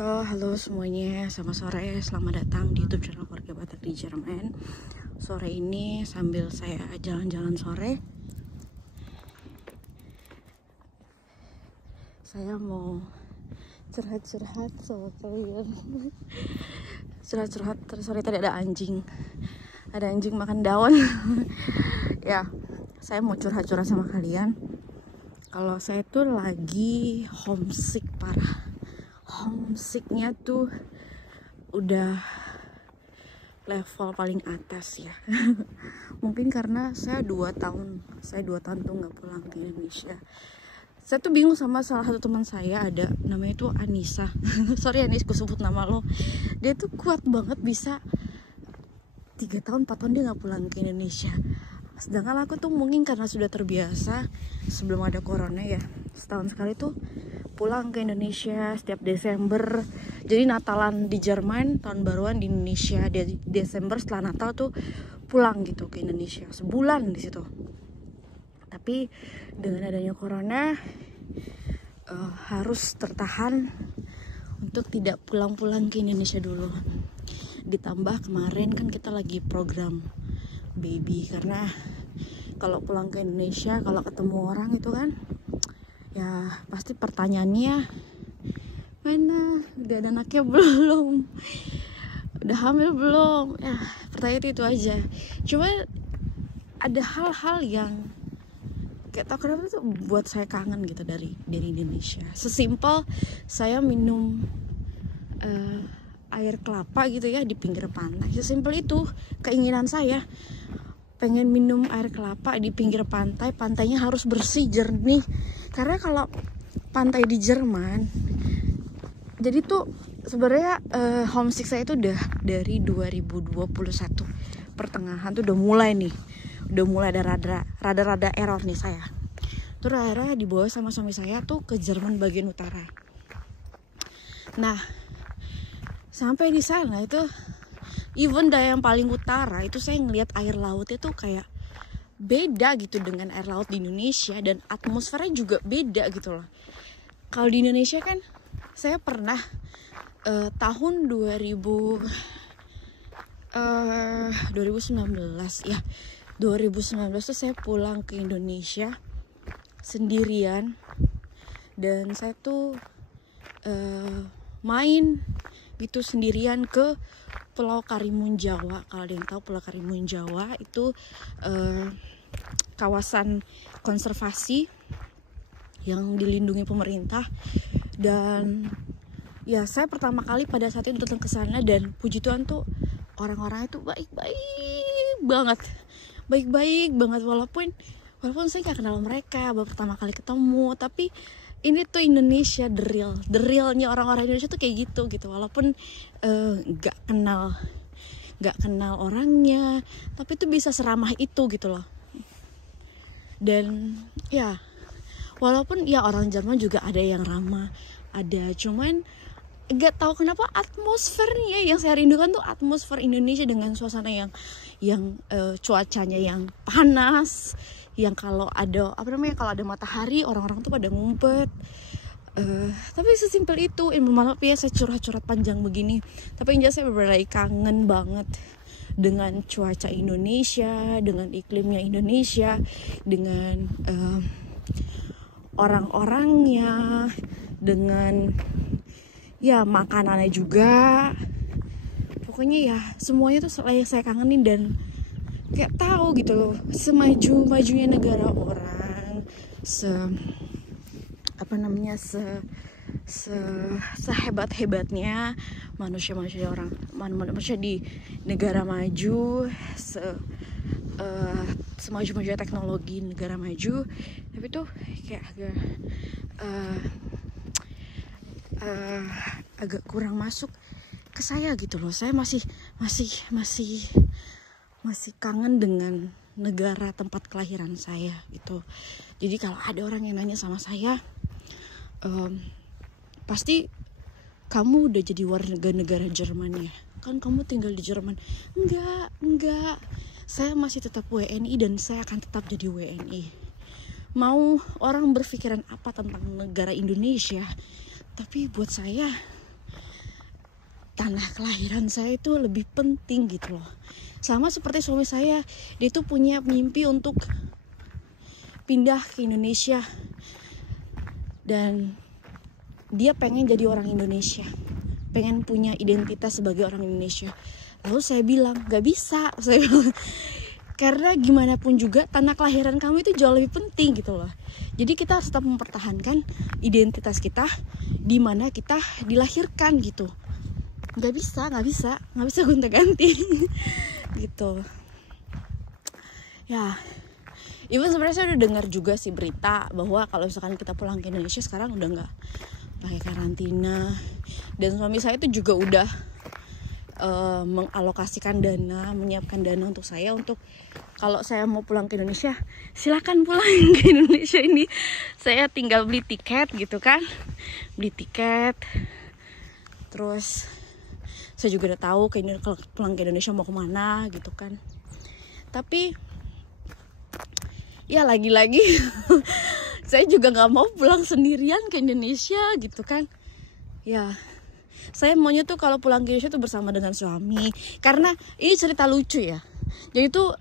Halo semuanya, selamat sore, selamat datang di YouTube channel Keluarga Batak di Jerman. Sore ini sambil saya jalan-jalan sore, saya mau curhat-curhat sama kalian. Curhat-curhat, sorry tadi ada anjing makan daun. Ya, saya mau curhat-curhat sama kalian. Kalau saya tuh lagi homesick parah. Homesicknya tuh udah level paling atas ya. Mungkin karena saya 2 tahun tuh nggak pulang ke Indonesia. Saya tuh bingung sama salah satu teman saya, ada namanya tuh Anissa. Sorry Anis, gue sebut nama lo. Dia tuh kuat banget, bisa 3 tahun 4 tahun dia nggak pulang ke Indonesia. Sedangkan aku tuh mungkin karena sudah terbiasa sebelum ada corona ya, setahun sekali tuh pulang ke Indonesia setiap Desember. Jadi Natalan di Jerman, tahun baruan di Indonesia. Di Desember setelah Natal tuh pulang gitu ke Indonesia, sebulan di situ. Tapi dengan adanya corona harus tertahan untuk tidak pulang-pulang ke Indonesia dulu. Ditambah kemarin kan kita lagi program baby, karena kalau pulang ke Indonesia, kalau ketemu orang itu kan ya pasti pertanyaannya, mana udah ada anaknya belum, udah hamil belum, ya pertanyaan itu aja. Cuma ada hal-hal yang kayak tau kenapa tuh buat saya kangen gitu dari Indonesia. Sesimpel saya minum air kelapa gitu ya di pinggir pantai. Sesimpel itu keinginan saya, pengen minum air kelapa di pinggir pantai. Pantainya harus bersih, jernih. Karena kalau pantai di Jerman, jadi tuh sebenarnya homesick saya itu udah dari 2021 pertengahan tuh udah mulai ada rada error nih saya. Tuh rada dibawa sama suami saya tuh ke Jerman bagian utara. Nah, sampai di sana itu even dari yang paling utara itu saya ngelihat air lautnya tuh kayak beda gitu dengan air laut di Indonesia, dan atmosfernya juga beda gitu loh. Kalau di Indonesia kan saya pernah tahun 2019 ya, 2019 tuh saya pulang ke Indonesia sendirian, dan saya tuh main itu sendirian ke Pulau Karimun Jawa. Kalau ada yang tahu Pulau Karimun Jawa itu kawasan konservasi yang dilindungi pemerintah. Dan ya saya pertama kali pada saat itu datang ke sana, dan puji Tuhan tuh orang-orangnya tuh baik-baik banget, walaupun saya nggak kenal mereka, baru pertama kali ketemu. Tapi ini tuh Indonesia, the realnya orang-orang Indonesia tuh kayak gitu walaupun nggak kenal orangnya, tapi tuh bisa seramah itu gitu loh. Dan ya walaupun ya orang Jerman juga ada yang ramah, ada, cuman nggak tahu kenapa atmosfernya yang saya rindukan tuh atmosfer Indonesia dengan suasana yang cuacanya yang panas, yang kalau ada kalau ada matahari orang-orang tuh pada ngumpet. Tapi sesimpel itu. Maaf ya saya curhat-curhat panjang begini, tapi intinya saya bener-bener kangen banget dengan cuaca Indonesia, dengan iklimnya Indonesia, dengan orang-orangnya, dengan ya makanannya juga. Pokoknya ya semuanya tuh saya kangenin, dan kayak tahu gitu loh, semaju-majunya negara orang, sehebat-hebatnya manusia di negara maju, semaju-majunya teknologi negara maju, tapi tuh kayak agak kurang masuk ke saya gitu loh. Saya masih kangen dengan negara tempat kelahiran saya gitu. Jadi kalau ada orang yang nanya sama saya, pasti kamu udah jadi warga negara Jerman ya, kan kamu tinggal di Jerman. Enggak, saya masih tetap WNI, dan saya akan tetap jadi WNI. Mau orang berpikiran apa tentang negara Indonesia, tapi buat saya tanah kelahiran saya itu lebih penting gitu loh. Sama seperti suami saya, dia tuh punya mimpi untuk pindah ke Indonesia dan dia pengen jadi orang Indonesia, pengen punya identitas sebagai orang Indonesia. Lalu saya bilang gak bisa, saya bilang, karena gimana pun juga tanah kelahiran kamu itu jauh lebih penting gitu loh. Jadi kita harus tetap mempertahankan identitas kita di mana kita dilahirkan gitu. Gak bisa gonta-ganti gitu ya. Ibu sebenarnya saya udah dengar juga sih berita bahwa kalau misalkan kita pulang ke Indonesia sekarang udah nggak pakai karantina, dan suami saya itu juga udah mengalokasikan dana, menyiapkan dana untuk saya, untuk kalau saya mau pulang ke Indonesia silakan pulang ke Indonesia ini, saya tinggal beli tiket gitu kan, beli tiket. Terus saya juga udah tahu kalau pulang ke Indonesia mau kemana gitu kan. Tapi ya lagi-lagi saya juga nggak mau pulang sendirian ke Indonesia gitu kan. Ya saya maunya tuh kalau pulang ke Indonesia tuh bersama dengan suami. Karena ini cerita lucu ya. Jadi tuh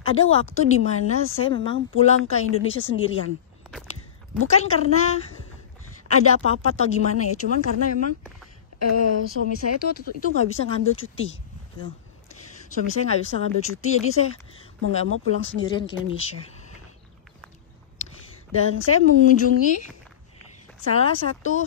ada waktu dimana saya memang pulang ke Indonesia sendirian. Bukan karena ada apa-apa atau gimana ya, cuman karena memang suami saya tuh itu nggak bisa ngambil cuti gitu. Suami saya nggak bisa ngambil cuti, jadi saya mau nggak mau pulang sendirian ke Indonesia. Dan saya mengunjungi salah satu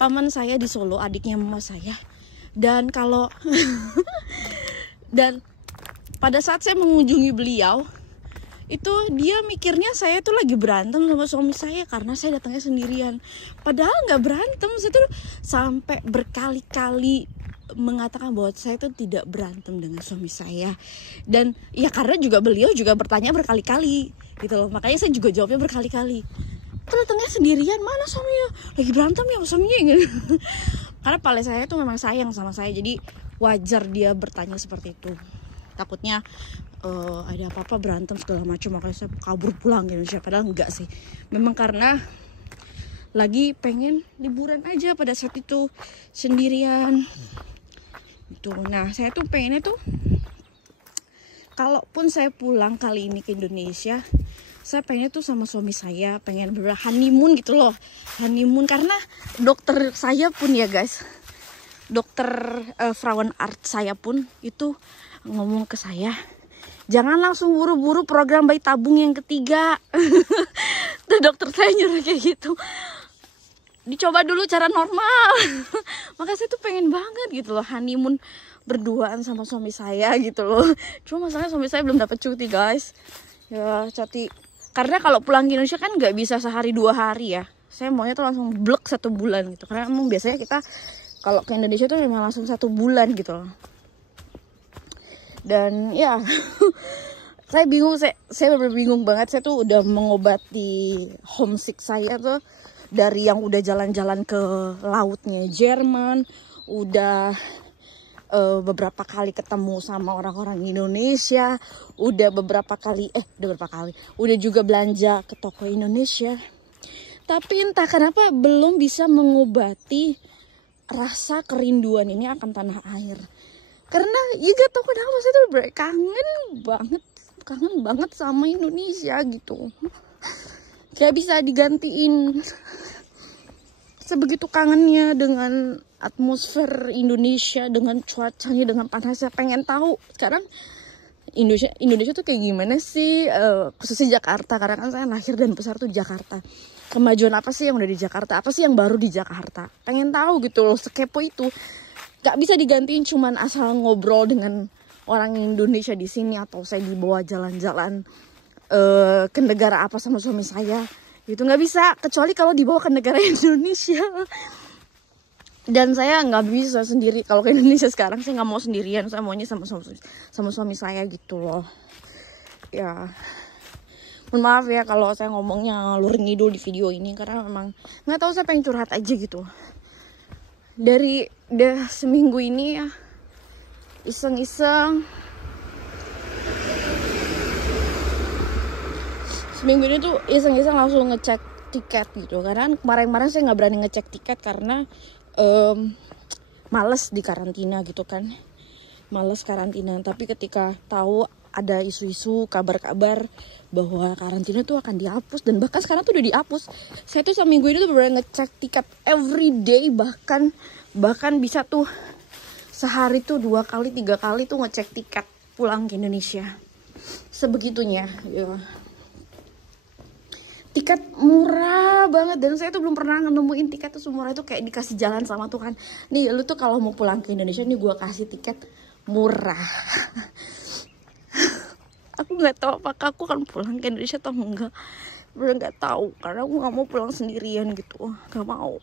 paman saya di Solo, adiknya mama saya. Dan kalau dan pada saat saya mengunjungi beliau, itu dia mikirnya saya tuh lagi berantem sama suami saya karena saya datangnya sendirian. Padahal nggak berantem, saya tuh sampai berkali-kali mengatakan bahwa saya tuh tidak berantem dengan suami saya. Dan ya karena juga beliau juga bertanya berkali-kali gitu loh, makanya saya juga jawabnya berkali-kali. Tuh datangnya sendirian, mana suaminya? Lagi berantem ya suaminya gitu. Karena paling saya tuh memang sayang sama saya, jadi wajar dia bertanya seperti itu. Takutnya ada apa-apa berantem segala macam, makanya saya kabur pulang ke Indonesia. Padahal enggak sih, memang karena lagi pengen liburan aja pada saat itu sendirian gitu. Nah saya tuh pengennya tuh kalaupun saya pulang kali ini ke Indonesia, saya pengennya tuh sama suami saya pengen honeymoon gitu loh, honeymoon. Karena dokter saya pun ya guys, dokter Frauenarzt saya pun itu ngomong ke saya, jangan langsung buru-buru program bayi tabung yang ketiga. Tuh dokter saya nyuruh kayak gitu, dicoba dulu cara normal. Makanya saya tuh pengen banget gitu loh honeymoon berduaan sama suami saya gitu loh. Cuma masalahnya suami saya belum dapat cuti guys. Ya cuti, karena kalau pulang ke Indonesia kan nggak bisa sehari 2 hari ya. Saya maunya tuh langsung blok 1 bulan gitu. Karena emang biasanya kita kalau ke Indonesia tuh memang langsung 1 bulan gitu loh. Dan ya saya bingung, saya bener-bener bingung banget. Saya tuh udah mengobati homesick saya tuh dari yang udah jalan-jalan ke lautnya Jerman, udah beberapa kali ketemu sama orang-orang Indonesia, udah juga belanja ke toko Indonesia. Tapi entah kenapa belum bisa mengobati rasa kerinduan ini akan tanah air. Karena ya gak tau kenapa saya tuh kangen banget sama Indonesia gitu. Gak bisa digantiin. Sebegitu kangennya dengan atmosfer Indonesia, dengan cuacanya, dengan panasnya. Pengen tahu sekarang Indonesia tuh kayak gimana sih, khususnya Jakarta, karena kan saya lahir dan besar tuh Jakarta. Kemajuan apa sih yang udah di Jakarta, apa sih yang baru di Jakarta, pengen tahu gitu loh, sekepo itu. Gak bisa digantiin cuman asal ngobrol dengan orang Indonesia di sini, atau saya dibawa jalan-jalan ke negara apa sama suami saya gitu. Nggak bisa, kecuali kalau dibawa ke negara Indonesia. Dan saya nggak bisa sendiri kalau ke Indonesia sekarang. Saya nggak mau sendirian, saya maunya sama suami saya gitu loh ya. Mohon maaf ya kalau saya ngomongnya ngalur ngidul di video ini, karena memang nggak tahu, saya pengen curhat aja gitu. Dari seminggu ini ya, iseng-iseng seminggu ini tuh iseng-iseng langsung ngecek tiket gitu. Karena kemarin-kemarin saya nggak berani ngecek tiket karena males di karantina gitu kan, males karantina. Tapi ketika tahu ada isu-isu kabar-kabar bahwa karantina tuh akan dihapus, dan bahkan sekarang tuh udah dihapus, saya tuh sama minggu ini tuh bener-bener ngecek tiket every day, bahkan bisa tuh sehari tuh 2 kali 3 kali tuh ngecek tiket pulang ke Indonesia, sebegitunya ya. Tiket murah banget, dan saya tuh belum pernah nemuin tiket tuh semurah itu, kayak dikasih jalan sama Tuhan, nih lu tuh kalau mau pulang ke Indonesia nih gue kasih tiket murah. Aku nggak tahu apakah aku akan pulang ke Indonesia atau enggak, bener nggak tahu, karena aku nggak mau pulang sendirian gitu, nggak mau.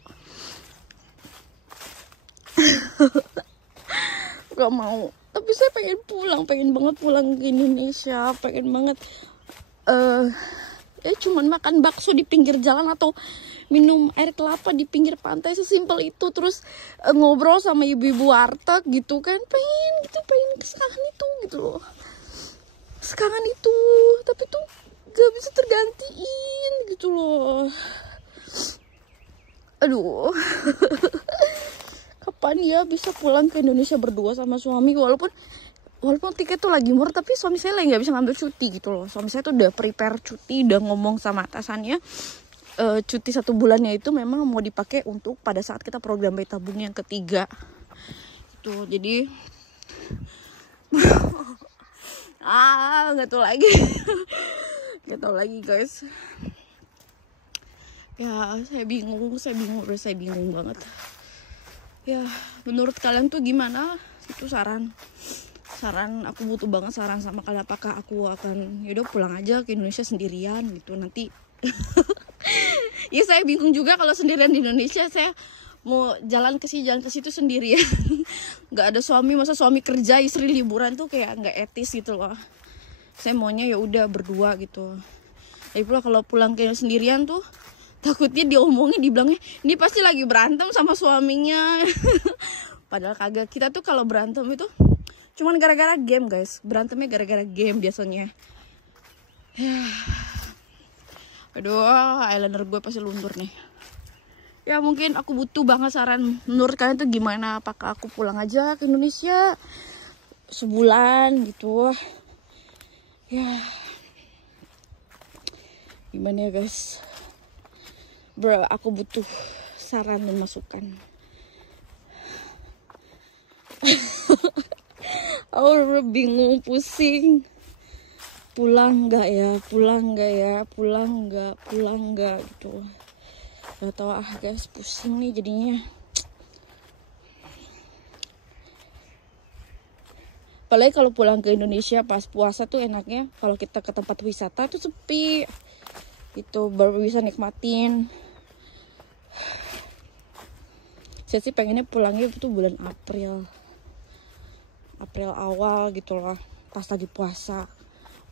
Gak mau, tapi saya pengen pulang, pengen banget pulang ke Indonesia, pengen banget cuman makan bakso di pinggir jalan atau minum air kelapa di pinggir pantai, sesimpel itu. Terus ngobrol sama ibu-ibu warteg gitu kan, pengen kesangan itu gitu loh, sekarang itu, tapi tuh gak bisa tergantiin gitu loh. Aduh. Kapan ya bisa pulang ke Indonesia berdua sama suami, walaupun tiket tuh lagi murah, tapi suami saya lagi nggak bisa ngambil cuti gitu loh. Suami saya tuh udah prepare cuti, udah ngomong sama atasannya, cuti 1 bulannya itu memang mau dipakai untuk pada saat kita program bayi tabung yang ketiga gitu. Jadi nggak tahu lagi guys. Ya saya bingung banget. Ya menurut kalian tuh gimana? Itu saran aku butuh banget saran sama kalian. Apakah aku akan yaudah pulang aja ke Indonesia sendirian gitu nanti? Ya saya bingung juga kalau sendirian di Indonesia. Saya mau jalan ke situ sendirian. Nggak ada suami, masa suami kerja istri liburan tuh kayak nggak etis gitu loh. Saya maunya ya udah berdua gitu. Jadi pula kalau pulang ke sendirian tuh takutnya diomongin, dibilangnya ini pasti lagi berantem sama suaminya. Padahal kagak. Kita tuh kalau berantem itu cuman gara-gara game guys, berantemnya gara-gara game biasanya. Aduh, eyeliner gue pasti luntur nih. Ya mungkin aku butuh banget saran. Menurut kalian tuh gimana? Apakah aku pulang aja ke Indonesia sebulan gitu? Ya gimana ya guys? Bro, aku butuh saran dan masukan. Aku bingung, pusing. Pulang nggak ya gitu. Gak tau guys, pusing nih jadinya. Apalagi kalau pulang ke Indonesia pas puasa tuh enaknya kalau kita ke tempat wisata tuh sepi. Itu baru bisa nikmatin. Saya sih pengennya pulangnya itu bulan April awal gitu loh, pas lagi puasa,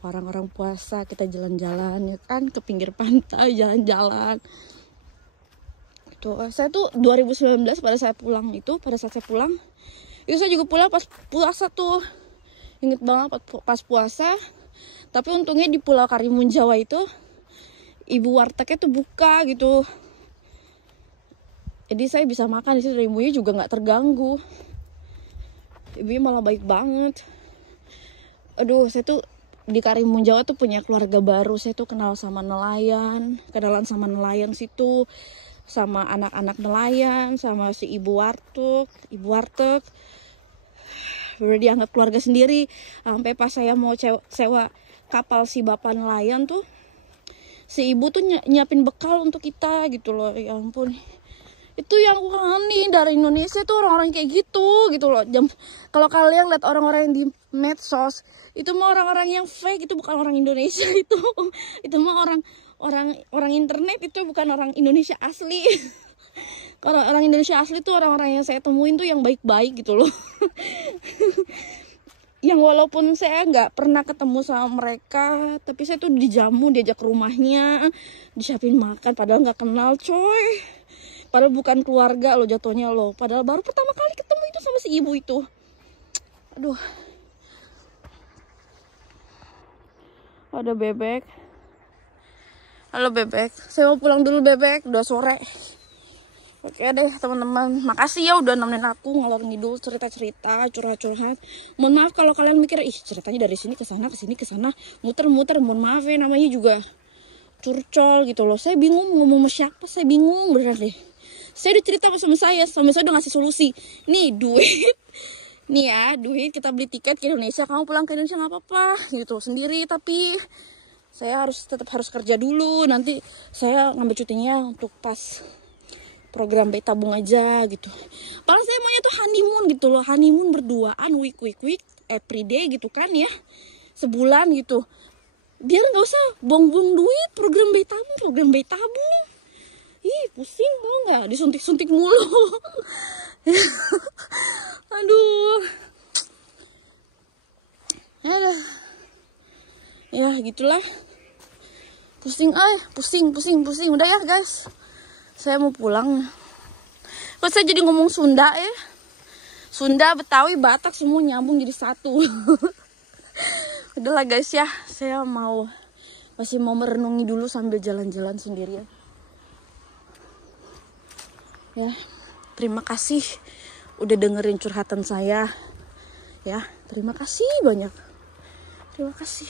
orang-orang puasa, kita jalan-jalan ya kan, ke pinggir pantai jalan-jalan gitu. Saya tuh 2019 pada saat saya pulang itu saya juga pulang pas puasa tuh, inget banget pas puasa. Tapi untungnya di Pulau Karimun Jawa itu ibu wartegnya tuh buka gitu, jadi saya bisa makan di situ. Ibunya juga nggak terganggu, ibunya malah baik banget. Aduh, saya tuh di Karimun Jawa tuh punya keluarga baru. Saya tuh kenalan sama nelayan situ, sama anak-anak nelayan, sama si ibu warteg. Udah dianggap keluarga sendiri. Sampai pas saya mau sewa kapal si bapak nelayan tuh, si ibu tuh nyiapin bekal untuk kita gitu loh. Ya ampun, itu yang aku kangenin dari Indonesia tuh, orang-orang kayak gitu loh. Kalau kalian lihat orang-orang yang di medsos, itu mah orang-orang yang fake, itu bukan orang Indonesia. Itu mah orang internet, itu bukan orang Indonesia asli. Kalau orang Indonesia asli tuh orang-orang yang saya temuin tuh yang baik-baik gitu loh. Yang walaupun saya nggak pernah ketemu sama mereka, tapi saya tuh diajak ke rumahnya, disiapin makan, padahal nggak kenal coy. Padahal bukan keluarga lo jatuhnya lo. Padahal baru pertama kali ketemu itu sama si ibu itu. Aduh. Ada bebek. Halo bebek. Saya mau pulang dulu bebek. Udah sore. Oke deh teman-teman, makasih ya udah nemenin aku ngalor ngidul cerita-cerita, curhat-curhat. Mohon maaf kalau kalian mikir, ih ceritanya dari sini ke sana, ke sini ke sana, muter-muter. Mohon maaf ya, namanya juga curcol gitu loh. Saya bingung ngomong sama siapa, saya bingung beneran deh. Saya udah cerita sama saya udah ngasih solusi. Nih duit, nih ya duit kita beli tiket ke Indonesia, kamu pulang ke Indonesia nggak apa-apa gitu sendiri, tapi saya tetap harus kerja dulu. Nanti saya ngambil cutinya untuk pas program bayi tabung aja gitu. Paling saya maunya tuh honeymoon gitu loh, honeymoon berduaan, week every day gitu kan ya, sebulan gitu, biar nggak usah buang-buang duit program bayi tabung. Ih pusing mau nggak disuntik mulu. Aduh ya gitulah, pusing udah ya guys, saya mau pulang. Kok saya jadi ngomong Sunda ya? Sunda, Betawi, Batak semua nyambung jadi satu. Udahlah guys ya, saya masih mau merenungi dulu sambil jalan-jalan sendirian. Ya, terima kasih udah dengerin curhatan saya. Ya, terima kasih banyak. Terima kasih.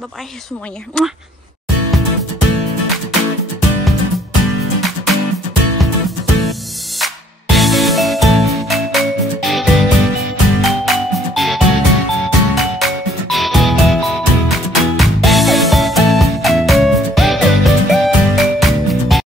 Bye-bye semuanya. Mwah.